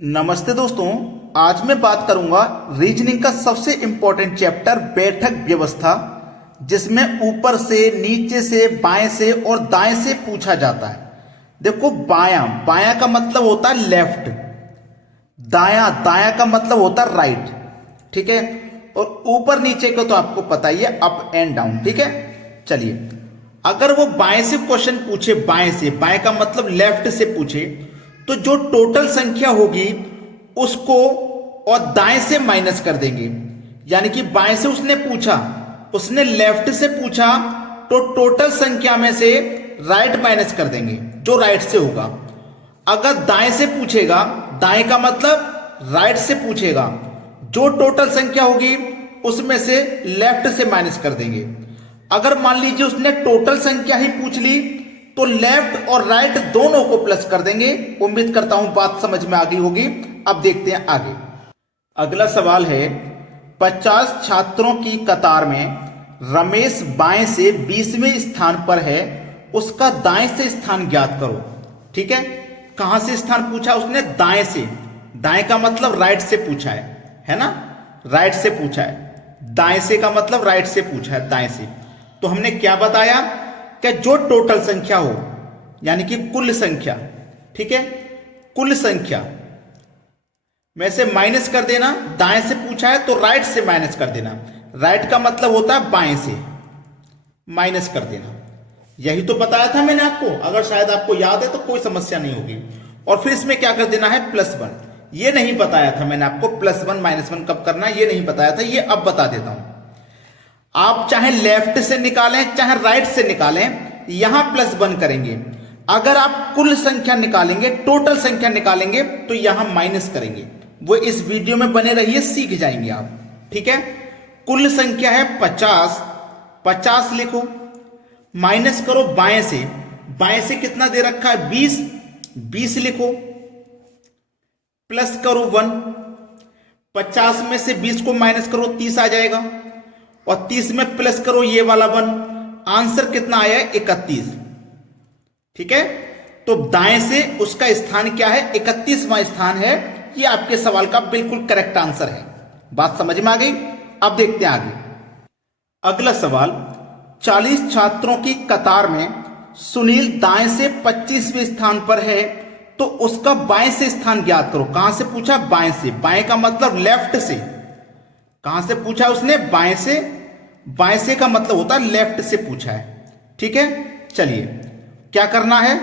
नमस्ते दोस्तों। आज मैं बात करूंगा रीजनिंग का सबसे इंपॉर्टेंट चैप्टर बैठक व्यवस्था, जिसमें ऊपर से, नीचे से, बाएं से और दाएं से पूछा जाता है। देखो, बायां बायां का मतलब होता है लेफ्ट, दायां दायां का मतलब होता है राइट, ठीक है। और ऊपर नीचे को तो आपको पता ही है, अप एंड डाउन, ठीक है। चलिए, अगर वो बाएं से क्वेश्चन पूछे, बाएं से, बाएं का मतलब लेफ्ट से पूछे, तो जो टोटल संख्या होगी उसको और दाएं से माइनस कर देंगे। यानी कि बाएं से उसने पूछा, उसने लेफ्ट से पूछा, तो टोटल संख्या में से राइट माइनस कर देंगे, जो राइट से होगा। अगर दाएं से पूछेगा, दाएं का मतलब राइट से पूछेगा, जो टोटल संख्या होगी उसमें से लेफ्ट से माइनस कर देंगे। अगर मान लीजिए उसने टोटल संख्या ही पूछ ली, तो लेफ्ट और राइट दोनों को प्लस कर देंगे। उम्मीद करता हूं बात समझ में आ गई होगी। अब देखते हैं आगे। अगला सवाल है, 50 छात्रों की कतार में रमेश बाएं से 20वें स्थान पर है, उसका दाएं से स्थान ज्ञात करो। ठीक है, कहां से स्थान पूछा उसने? दाएं से। दाएं का मतलब राइट से पूछा है ना, राइट से पूछा है। दाएं से का मतलब राइट से पूछा है, दाएं से। तो हमने क्या बताया कि जो टोटल संख्या हो, यानी कि कुल संख्या, ठीक है, कुल संख्या में से माइनस कर देना। दाएं से पूछा है तो राइट से माइनस कर देना। राइट का मतलब होता है बाएं से माइनस कर देना। यही तो बताया था मैंने आपको, अगर शायद आपको याद है तो कोई समस्या नहीं होगी। और फिर इसमें क्या कर देना है? +1। ये नहीं बताया था मैंने आपको, +1 -1 कब करना है ये नहीं बताया था, ये अब बता देता हूं। आप चाहे लेफ्ट से निकालें चाहे राइट से निकालें, यहां +1 करेंगे। अगर आप कुल संख्या निकालेंगे, टोटल संख्या निकालेंगे, तो यहां माइनस करेंगे। वो इस वीडियो में बने रहिए, सीख जाएंगे आप, ठीक है। कुल संख्या है 50, 50 लिखो, माइनस करो बाएं से। बाएं से कितना दे रखा है? 20, 20 लिखो, प्लस करो 1। 50 में से 20 को माइनस करो, 30 आ जाएगा। और 30 में प्लस करो ये वाला 1, आंसर कितना आया है? 31। ठीक है, तो दाएं से उसका स्थान क्या है? 31वां स्थान है। ये आपके सवाल का बिल्कुल करेक्ट आंसर है। बात समझ में आ गई? अब देखते हैं आगे। अगला सवाल, 40 छात्रों की कतार में सुनील दाएं से 25वें स्थान पर है, तो उसका बाएं से स्थान ज्ञात करो। कहां से पूछा? बाएं से। बाएं का मतलब लेफ्ट से। कहां से पूछा उसने? बाएं से। बाएं से का मतलब होता है लेफ्ट से पूछा है, ठीक है। चलिए, क्या करना है?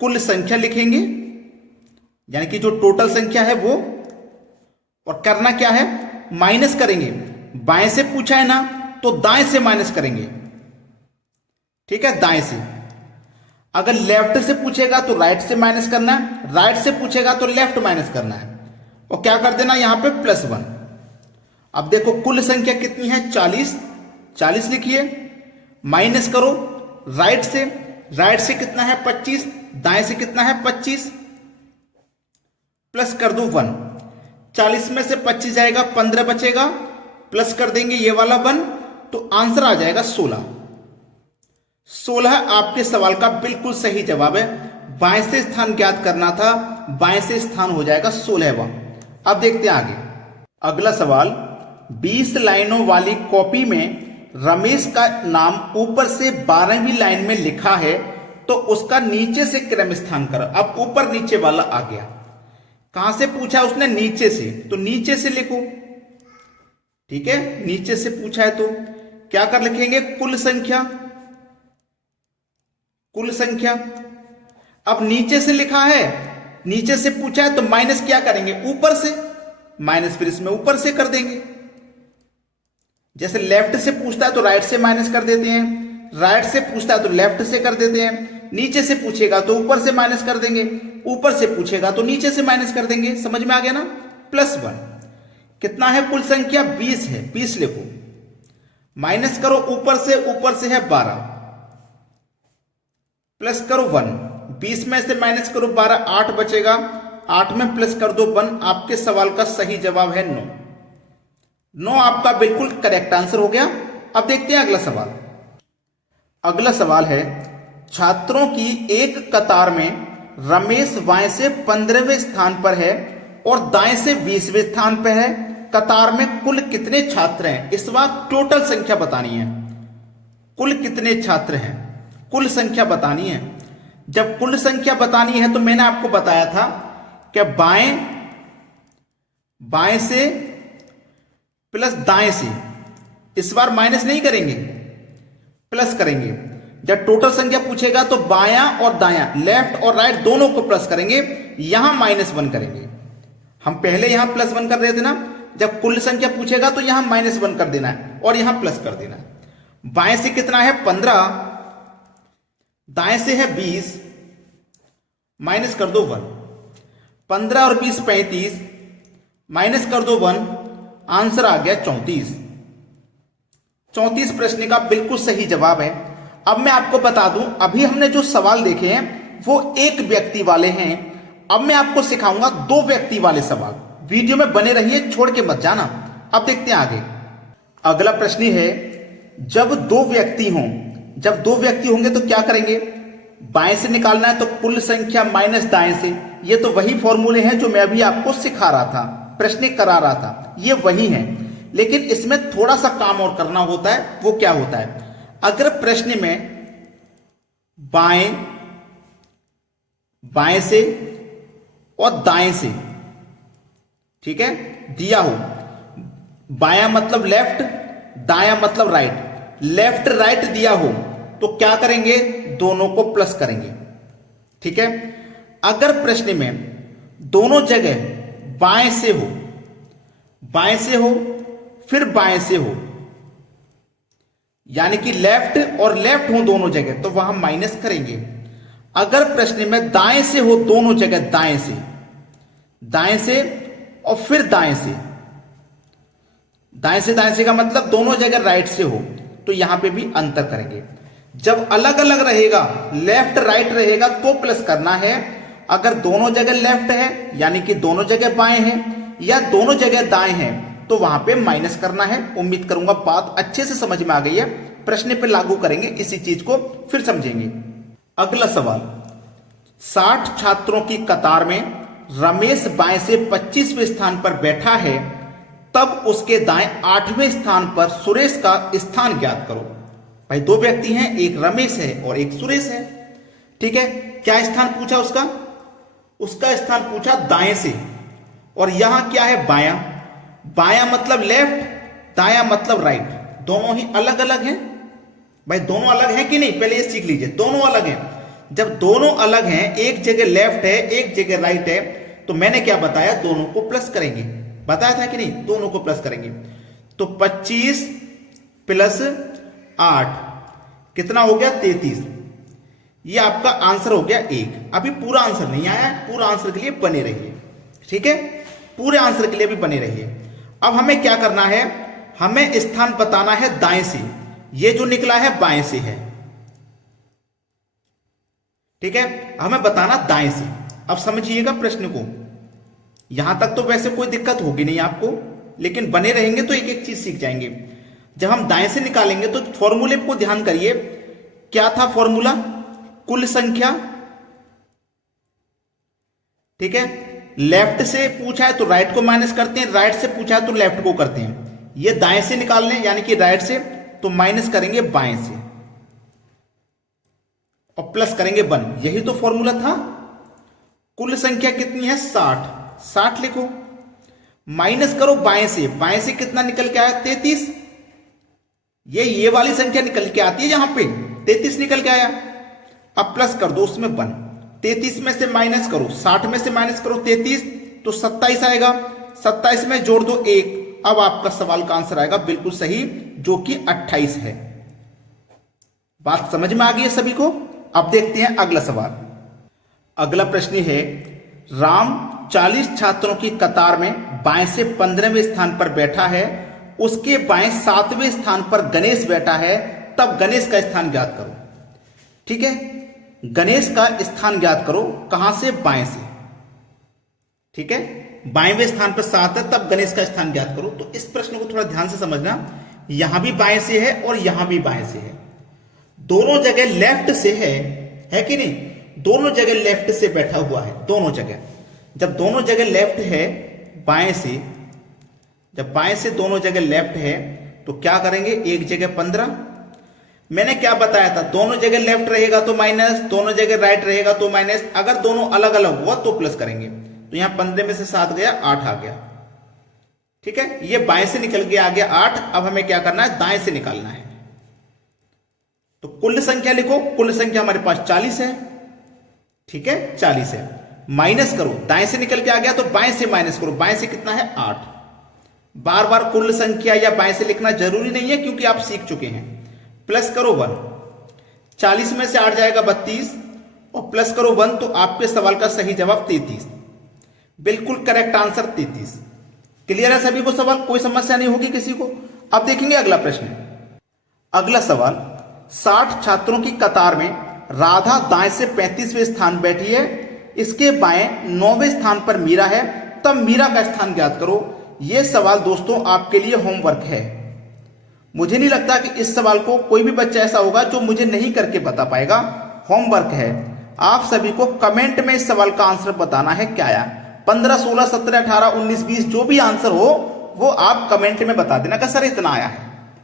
कुल संख्या लिखेंगे, यानी कि जो टोटल संख्या है वो, और करना क्या है? माइनस करेंगे। बाएं से पूछा है ना, तो दाएं से माइनस करेंगे, ठीक है, दाएं से। अगर लेफ्ट से पूछेगा तो राइट से माइनस करना है, राइट से पूछेगा तो लेफ्ट माइनस करना है। और क्या कर देना यहां पे? +1। अब देखो, कुल संख्या कितनी है? 40। 40 लिखिए, माइनस करो राइट से। राइट से कितना है? 25। दाएं से कितना है? 25, प्लस कर दो 1। 40 में से 25 जाएगा, 15 बचेगा, प्लस कर देंगे ये वाला 1, तो आंसर आ जाएगा 16। 16 आपके सवाल का बिल्कुल सही जवाब है। बाएं से स्थान ज्ञात करना था, बाएं से स्थान हो जाएगा 16वां। अब देखते हैं आगे। अगला सवाल, 20 लाइनों वाली कॉपी में रमेश का नाम ऊपर से 12वीं लाइन में लिखा है, तो उसका नीचे से क्रम स्थान करो। अब ऊपर नीचे वाला आ गया। कहां से पूछा उसने? नीचे से, तो नीचे से लिखो, ठीक है। नीचे से पूछा है तो क्या कर लिखेंगे? कुल संख्या। कुल संख्या। अब नीचे से लिखा है, नीचे से पूछा है तो माइनस क्या करेंगे? ऊपर से माइनस, फिर इसमें ऊपर से कर देंगे। जैसे लेफ्ट से पूछता है तो राइट से माइनस कर देते हैं, राइट से पूछता है तो लेफ्ट से कर देते हैं, नीचे से पूछेगा तो ऊपर से माइनस कर देंगे, ऊपर से पूछेगा तो नीचे से माइनस कर देंगे। समझ में आ गया ना? +1। कितना है कुल संख्या? 20 है, 20 लिखो, माइनस करो ऊपर से है 12, प्लस करो 1। 20 में से माइनस करो 12, 8 बचेगा, 8 में प्लस कर दो 1। आपके सवाल का सही जवाब है 9। 9 आपका बिल्कुल करेक्ट आंसर हो गया। अब देखते हैं अगला सवाल। अगला सवाल है, छात्रों की एक कतार में रमेश बाएं से 15वें स्थान पर है, और दाएं से 20वें स्थान पर है। कतार में कुल कितने छात्र हैं? इस बार टोटल संख्या बतानी है। कुल कितने छात्र हैं, कुल संख्या बतानी है। जब कुल संख्या बतानी है तो मैंने आपको बताया था कि बाएं से प्लस दाएं से, इस बार माइनस नहीं करेंगे, प्लस करेंगे। जब टोटल संख्या पूछेगा तो बायां और दायां, लेफ्ट और राइट दोनों को प्लस करेंगे, यहां -1 करेंगे। हम पहले यहां +1 कर रहे थे ना। जब कुल संख्या पूछेगा तो यहां -1 कर देना है और यहां प्लस कर देना है। बाएं से कितना है 15, दाएं से है 20, माइनस कर दो 1। 15 और 20 35, माइनस कर दो 1, आंसर आ गया 34। 34 प्रश्न का बिल्कुल सही जवाब है। अब मैं आपको बता दूं, अभी हमने जो सवाल देखे हैं वो एक व्यक्ति वाले हैं। अब मैं आपको सिखाऊंगा 2 व्यक्ति वाले सवाल। वीडियो में बने रहिए, छोड़ के मत जाना। अब देखते हैं आगे। अगला प्रश्न है, जब 2 व्यक्ति हों, जब 2 व्यक्ति होंगे तो क्या करेंगे? बाएं से निकालना है तो कुल संख्या माइनस दाएं से। ये तो वही फॉर्मूले हैं जो मैं अभी आपको सिखा रहा था, प्रश्न करा रहा था, ये वही है। लेकिन इसमें थोड़ा सा काम और करना होता है। वो क्या होता है? अगर प्रश्न में बाएं से और दाएं से, ठीक है, दिया हो, बायां मतलब लेफ्ट, दायां मतलब राइट, लेफ्ट राइट दिया हो तो क्या करेंगे? दोनों को प्लस करेंगे, ठीक है। अगर प्रश्न में दोनों जगह बाएं से हो फिर बाएं से हो, यानी कि लेफ्ट और लेफ्ट हो दोनों जगह, तो वहां माइनस करेंगे। अगर प्रश्न में दाएं से हो दोनों जगह, दाएं से और फिर दाएं से का मतलब दोनों जगह राइट से हो, तो यहां पे भी अंतर करेंगे। जब अलग अलग रहेगा, लेफ्ट राइट रहेगा तो प्लस करना है। अगर दोनों जगह लेफ्ट है यानी कि दोनों जगह बाएं हैं, या दोनों जगह दाएं हैं, तो वहां पे माइनस करना है। उम्मीद करूंगा बात अच्छे से समझ में आ गई है। प्रश्न पे लागू करेंगे इसी चीज को, फिर समझेंगे। अगला सवाल, 60 छात्रों की कतार में रमेश बाएं से 25वें स्थान पर बैठा है, तब उसके दाएं 8वें स्थान पर सुरेश का स्थान ज्ञात करो। भाई 2 व्यक्ति हैं, एक रमेश है और एक सुरेश है, ठीक है। क्या स्थान पूछा? उसका स्थान पूछा दाएं से, और यहां क्या है? बायां मतलब लेफ्ट, दायां मतलब राइट। दोनों ही अलग अलग हैं। भाई दोनों अलग हैं कि नहीं, पहले ये सीख लीजिए। दोनों अलग हैं। जब दोनों अलग हैं, एक जगह लेफ्ट है एक जगह राइट है, तो मैंने क्या बताया? दोनों को प्लस करेंगे। बताया था कि नहीं? दोनों को प्लस करेंगे। तो 25 प्लस 8 कितना हो गया? 33। ये आपका आंसर हो गया 1। अभी पूरा आंसर नहीं आया, पूरा आंसर के लिए बने रहिए, ठीक है। पूरे आंसर के लिए भी बने रहिए। अब हमें क्या करना है? हमें स्थान बताना है दाएं से। ये जो निकला है बाएं से है, ठीक है। हमें बताना दाएं से। अब समझिएगा प्रश्न को। यहां तक तो वैसे कोई दिक्कत होगी नहीं आपको, लेकिन बने रहेंगे तो एक एक चीज सीख जाएंगे। जब हम दाएं से निकालेंगे तो फॉर्मूले को ध्यान करिए। क्या था फॉर्मूला? कुल संख्या, ठीक है। लेफ्ट से पूछा है तो राइट को माइनस करते हैं, राइट से पूछा है तो लेफ्ट को करते हैं। ये दाएं से निकाल लें यानी कि राइट से, तो माइनस करेंगे बाएं से और प्लस करेंगे 1। यही तो फॉर्मूला था। कुल संख्या कितनी है? 60 लिखो, माइनस करो बाएं से कितना निकल के आया? 33। ये वाली संख्या निकल के आती है यहां पे, 33 निकल के आया। अब प्लस कर दो उसमें 1। 33 में से माइनस करो, 60 में से माइनस करो 33, तो 27 आएगा। 27 में जोड़ दो 1। अब आपका सवाल का आंसर आएगा बिल्कुल सही, जो कि 28 है। बात समझ में आ गई है सभी को? अब देखते हैं अगला सवाल। अगला प्रश्न है, राम 40 छात्रों की कतार में बाएं से 15वें स्थान पर बैठा है, उसके बाएं 7वें स्थान पर गणेश बैठा है, तब गणेश का स्थान ज्ञात करो। ठीक है, गणेश का स्थान ज्ञात करो। कहां से? बाएं से। ठीक है, बाएंवें स्थान पर 7 है, तब गणेश का स्थान ज्ञात करो। तो इस प्रश्न को थोड़ा ध्यान से समझना। यहां भी बाएं से है और यहां भी बाएं से है, दोनों जगह लेफ्ट से है कि नहीं? दोनों जगह लेफ्ट से बैठा हुआ है, दोनों जगह। जब दोनों जगह लेफ्ट है बाएं से, जब बाएं से दोनों जगह लेफ्ट है तो क्या करेंगे, एक जगह 15। मैंने क्या बताया था, दोनों जगह लेफ्ट रहेगा तो माइनस, दोनों जगह राइट रहेगा तो माइनस, अगर दोनों अलग अलग हुआ तो प्लस करेंगे। तो यहां 15 में से 7 गया, 8 आ गया। ठीक है, ये बाएं से निकल के आ गया 8। अब हमें क्या करना है, दाएं से निकालना है। तो कुल संख्या लिखो, कुल संख्या हमारे पास 40 है। ठीक है, 40 है। माइनस करो, दाएं से निकल के आ गया तो बाएं से माइनस करो। बाएं से कितना है, 8। बार बार कुल संख्या या बाएं से लिखना जरूरी नहीं है क्योंकि आप सीख चुके हैं। प्लस करो 1, 40 में से 8 जाएगा 32, और प्लस करो 1 तो आपके सवाल का सही जवाब 33। बिल्कुल करेक्ट आंसर 33। क्लियर है सभी को सवाल, कोई समस्या नहीं होगी किसी को। अब देखेंगे अगला प्रश्न। अगला सवाल, 60 छात्रों की कतार में राधा दाएं से 35वें स्थान बैठी है, इसके बाएं 9वें स्थान पर मीरा है, तब मीरा का स्थान ज्ञात करो। यह सवाल दोस्तों आपके लिए होमवर्क है। मुझे नहीं लगता कि इस सवाल को कोई भी बच्चा ऐसा होगा जो मुझे नहीं करके बता पाएगा। होमवर्क है, आप सभी को कमेंट में इस सवाल का आंसर बताना है क्या आया। 15, 16, 17, 18, 19, 20 जो भी आंसर हो वो आप कमेंट में बता देना कि सर इतना आया है।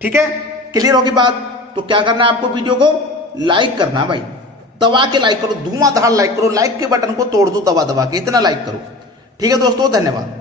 ठीक है, क्लियर होगी बात। तो क्या करना है आपको, वीडियो को लाइक करना भाई, दबा के लाइक करो, धुआंधार लाइक करो, लाइक के बटन को तोड़ दो दबा दबा के, इतना लाइक करो। ठीक है दोस्तों, धन्यवाद।